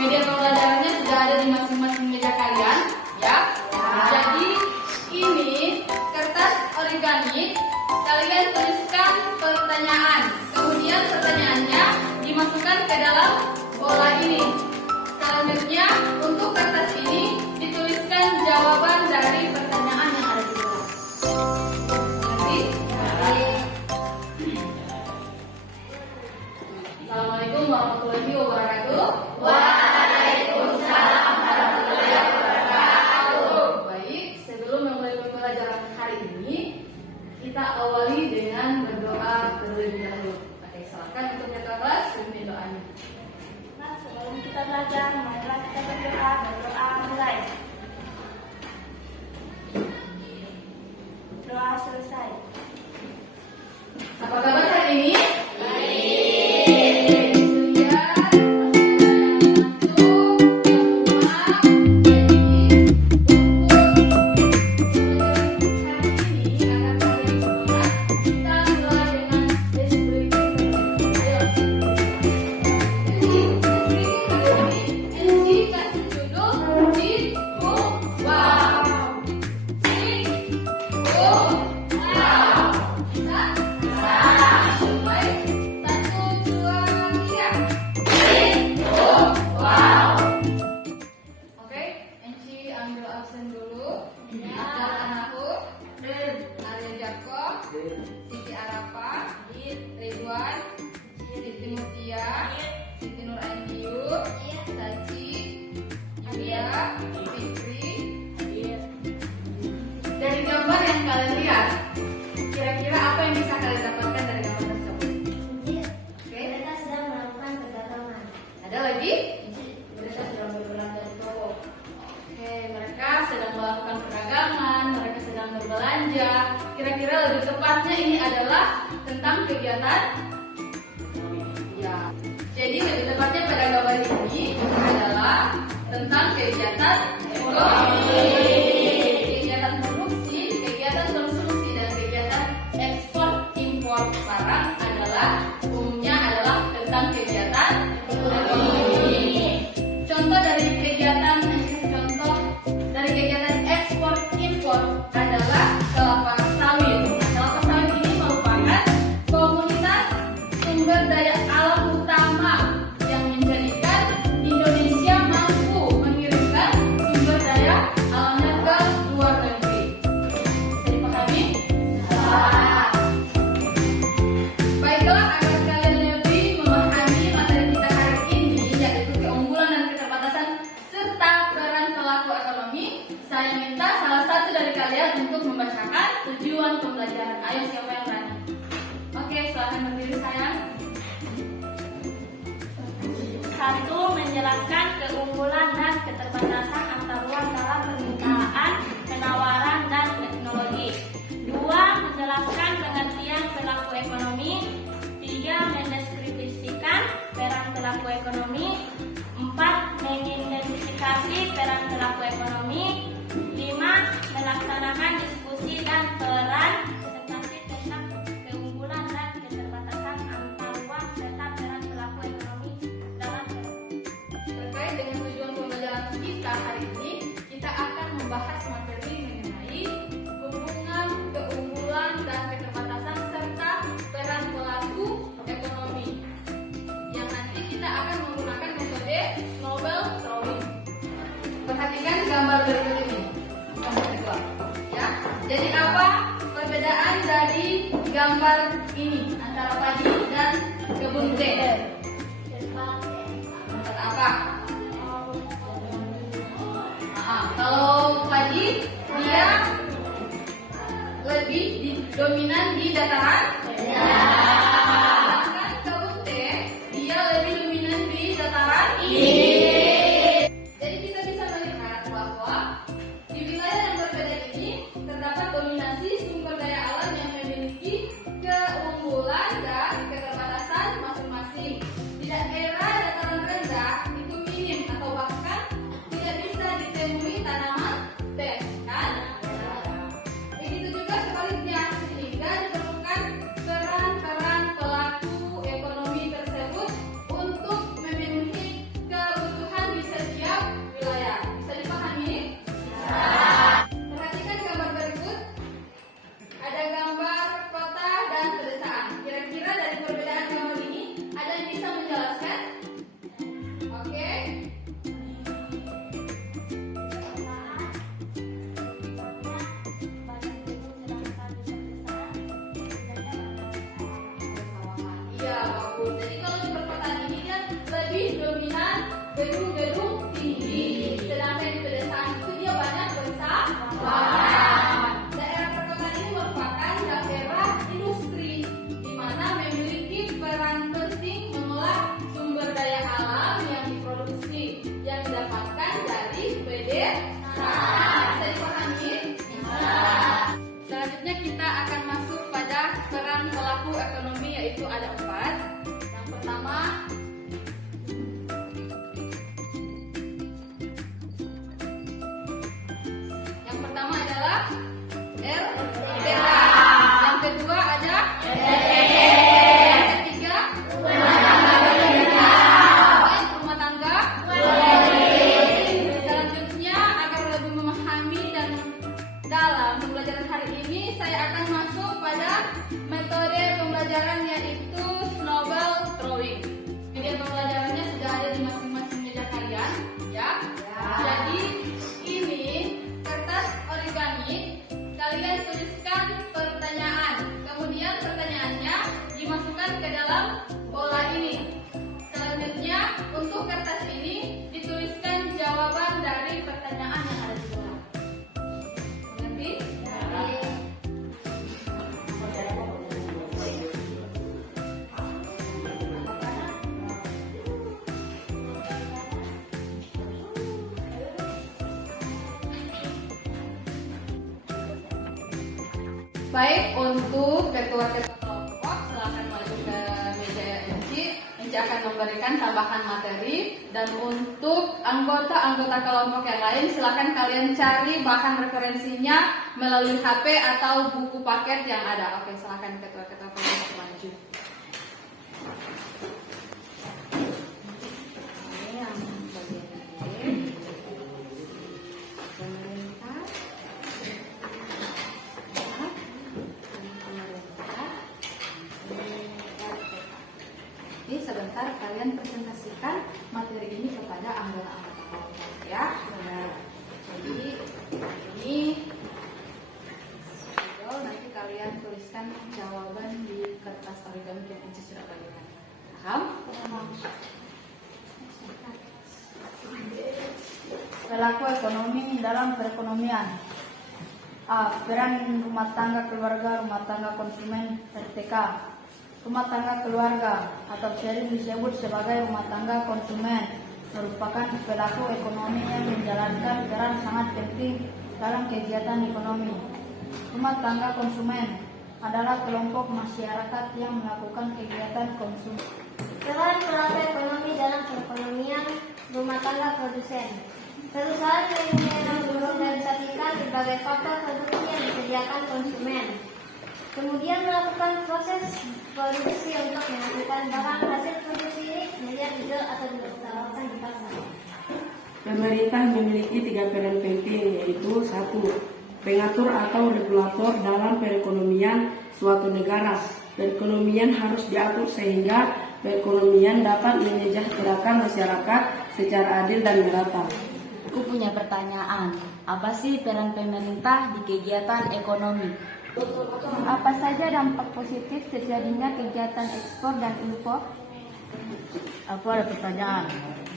media pembelajarannya sudah ada di masing-masing meja kalian, ya. Jadi ini kertas origami, kalian tuliskan pertanyaan. Kemudian pertanyaannya dimasukkan ke dalam bola ini. Selanjutnya untuk kertas ini dituliskan jawaban dari pertanyaan yang ada di bola. Nanti. Assalamualaikum warahmatullahi wabarakatuh. Waalaikumsalam warahmatullahi wabarakatuh. Baik, sebelum memulai pembelajaran hari ini, kita awali dengan berdoa terlebih dahulu. Oke, silakan untuk ketua kelas pimpin doanya. Nah, sebelum kita belajar, marilah kita berdoa mulai. Doa selesai. Apa kabar hari ini? Siti Arafa, Ridwan, Siti Mutia, Siti Nur Aindiu, Saci, Yulia, Fitri. Dari gambar yang kalian lihat, kira-kira apa yang bisa kalian dapatkan dari gambar tersebut? Mereka sedang melakukan perdagangan. Ada lagi? Mereka sedang berbelanja di toko. Oke, mereka sedang melakukan perdagangan, mereka sedang berbelanja. Kira-kira lebih tepatnya ini adalah tentang kegiatan. Ya, jadi lebih tepatnya pada gambar ini adalah tentang kegiatan ekonomi, kegiatan produksi, kegiatan konsumsi dan kegiatan ekspor impor barang umumnya adalah tentang kegiatan ekonomi. Contoh dari kegiatan ekspor impor adalah kelapa sawit. Kelapa sawit ini merupakan komoditas sumber daya alam utama yang menjadikan Indonesia mampu mengirimkan sumber daya alamnya ke luar negeri. Bisa dipahami? Baiklah, agar kalian lebih memahami materi kita hari ini, yaitu keunggulan dan keterbatasan serta peran pelaku ekonomi, saya minta salah satu dari kalian untuk membacakan tujuan pembelajaran. Ayo, siapa yang berani? Oke, silahkan berdiri sayang. 1. Menjelaskan keunggulan dan keterbatasan antar luar dalam permintaan, penawaran, dan teknologi. 2. Menjelaskan pengertian perilaku ekonomi. 3. Mendeskripsikan peran pelaku ekonomi. 4. Mengidentifikasi peran pelaku ekonomi. 5. Melaksanakan diskusi dan peran presentasi tentang keunggulan dan keterbatasan antar luar serta peran pelaku ekonomi dalam Terkait dengan tujuan pembelajaran kita hari ini, kita akan membahas materi mengenai hubungan, keunggulan, dan keterbatasan serta peran pelaku ekonomi. Yang nanti kita akan menggunakan metode Snowball Drawing. Perhatikan gambar berikut ini. Gambar kedua. Ya. Jadi apa perbedaan dari gambar ini antara padi dan kebun teh? Apa? Kalau padi dia lebih dominan di dataran. Sedangkan kebun teh dia lebih dominan di dataran ini. Jadi kita bisa melihat bahwa di wilayah yang berbeda ini terdapat dominasi sumber daya alam yang memiliki keunggulan dan keterbatasan masing-masing. Di daerah dataran rendah itu minim atau bahkan tidak bisa ditemui tanaman teh, kan? Begitu juga sebaliknya, sehingga diperlukan peran-peran Baik, untuk ketua-ketua kelompok silakan maju ke meja Enci. Enci akan memberikan tambahan materi, dan untuk anggota-anggota kelompok yang lain silakan kalian cari bahan referensinya melalui HP atau buku paket yang ada. Oke, silakan ketua-ketua kelompok maju. Sebentar kalian presentasikan materi ini kepada anggota-anggota kelompok ya. Jadi ini nanti kalian tuliskan jawaban di kertas origami yang Enci sudah bagikan. Paham? Perilaku ekonomi dalam perekonomian. A. Peran rumah tangga keluarga, rumah tangga konsumen, RTK. Rumah tangga keluarga atau sering disebut sebagai rumah tangga konsumen merupakan pelaku ekonomi yang menjalankan peran sangat penting dalam kegiatan ekonomi. Rumah tangga konsumen adalah kelompok masyarakat yang melakukan kegiatan konsumsi. Peran pelaku ekonomi dalam perekonomian rumah tangga produsen. Perusahaan yang mengorganisasikan berbagai faktor produksi yang disediakan konsumen. Kemudian melakukan proses produksi untuk menghasilkan bahan hasil produksi ini kemudian dijual atau ditawarkan di pasar. Pemerintah memiliki 3 peran penting, yaitu 1. Pengatur atau regulator dalam perekonomian suatu negara. Perekonomian harus diatur sehingga perekonomian dapat menyejahterakan masyarakat secara adil dan merata. Aku punya pertanyaan, apa sih peran pemerintah di kegiatan ekonomi? Apa saja dampak positif terjadinya kegiatan ekspor dan impor? Aku ada pertanyaan,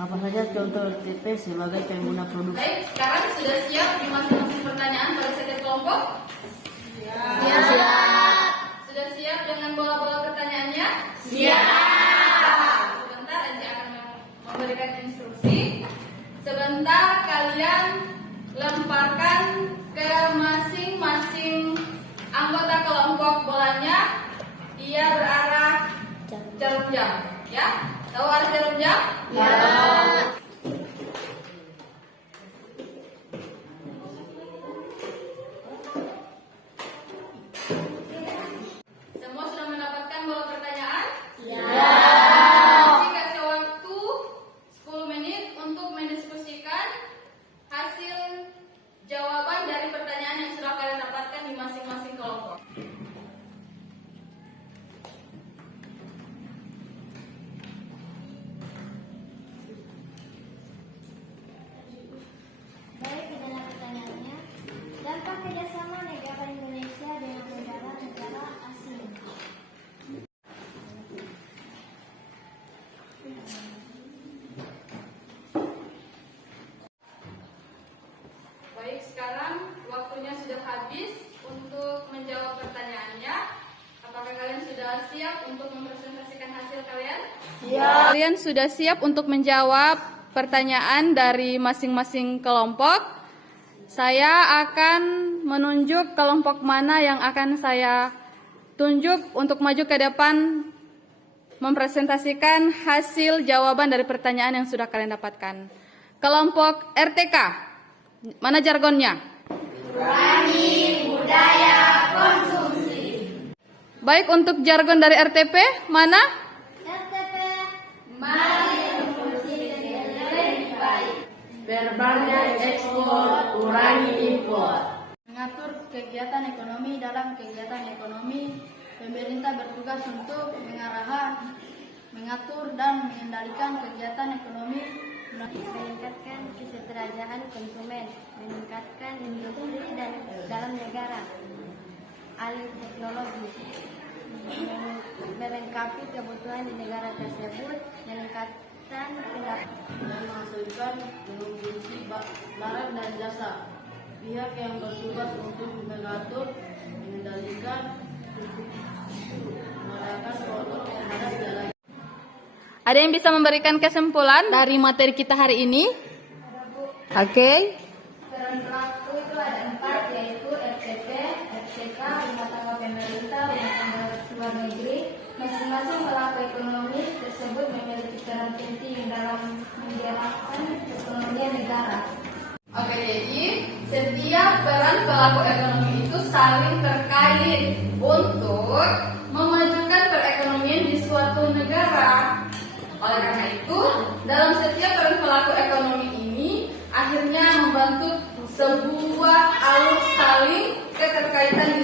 apa saja contoh RTP sebagai pengguna produk? Baik, sekarang sudah siap di masing-masing pertanyaan pada setiap kelompok? Siap. Sudah siap dengan bola-bola pertanyaannya? Siap. Sebentar Enci akan memberikan instruksi. Sebentar kalian lemparkan ke masing-masing anggota kelompok bolanya. Ia berarah jarum jam, ya? Tahu arah jarum jam? Ya. Semua sudah mendapatkan bola pertanyaan? Ya. Enci kasih waktu 10 menit untuk mendiskusikan hasil jawaban dari pertanyaan yang sudah kalian dapatkan di masing-masing kelompok. Baik, dengan pertanyaannya, dampak kerjasama negara Indonesia dengan negara-negara asing. Baik, sekarang waktunya sudah habis untuk menjawab pertanyaannya. Apakah kalian sudah siap untuk mempresentasikan hasil kalian? Kalian sudah siap untuk menjawab pertanyaan dari masing-masing kelompok. Saya akan menunjuk kelompok mana yang akan saya tunjuk untuk maju ke depan mempresentasikan hasil jawaban dari pertanyaan yang sudah kalian dapatkan. Kelompok RTK, mana jargonnya? Rani budaya konsumsi. Baik, untuk jargon dari RTP, mana? RTP, mari memproduksi dengan lebih baik. Perbanyak ekspor, kurangi impor. Mengatur kegiatan ekonomi. Dalam kegiatan ekonomi, pemerintah bertugas untuk mengarahkan, mengatur dan mengendalikan kegiatan ekonomi, Meningkatkan kesejahteraan konsumen, meningkatkan industri dan dalam negara, alih teknologi, melengkapi kebutuhan di negara tersebut, meningkatkan pendapatan dan menghasilkan konsumsi barang dan jasa. Pihak yang bertugas untuk mengatur, mengendalikan, mengadakan kontrol terhadap jalan. Ada yang bisa memberikan kesimpulan dari materi kita hari ini? Oke. Peran pelaku itu ada 4, yaitu RTP, RTK, rumah tangga Masing-masing pelaku ekonomi tersebut memiliki peran penting dalam menggerakkan perekonomian negara. Oke, jadi setiap peran pelaku ekonomi itu saling terkait untuk memajukan perekonomian di suatu negara. Oleh karena itu, dalam setiap peran pelaku ekonomi ini akhirnya membentuk sebuah alur saling keterkaitan di